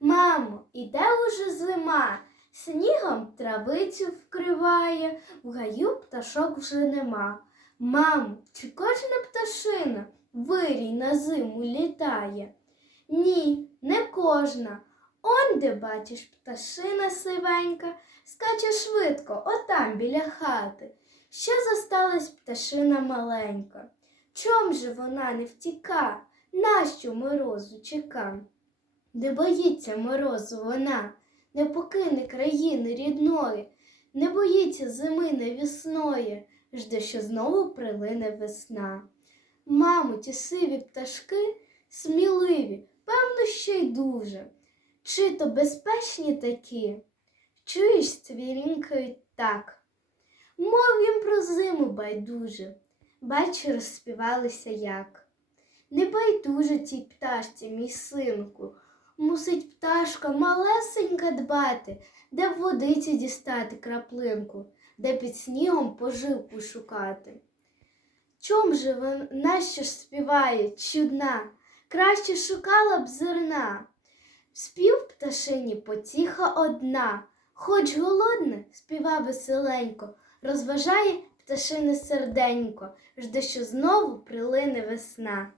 Мамо, іде уже зима, снігом травицю вкриває, в гаю пташок вже нема. Мамо, чи кожна пташина вирій на зиму літає? Ні, не кожна. Он де бачиш пташина сивенька, скаче швидко, отам біля хати. Ще зосталась пташина маленька. Чом же вона не втіка? Нащо морозу чека? Не боїться морозу вона, не покине країни рідної, не боїться зими невісної, жде, що знову прилине весна. Мамо, ті сиві пташки сміливі, певно, ще й дуже. Чи то безпечні такі? Чуєш, цвірінькають так. Мов їм про зиму байдуже, бач, розспівалися як. Не байдуже тій пташці, мій синку, мусить пташка малесенька дбати, де в водиці дістати краплинку, де під снігом поживку шукати. Чом же вона що ж співає, чудна, краще шукала б зерна. Спів пташині потіха одна, хоч голодна, співа веселенько, розважає пташине серденько, жде, що знову прилине весна.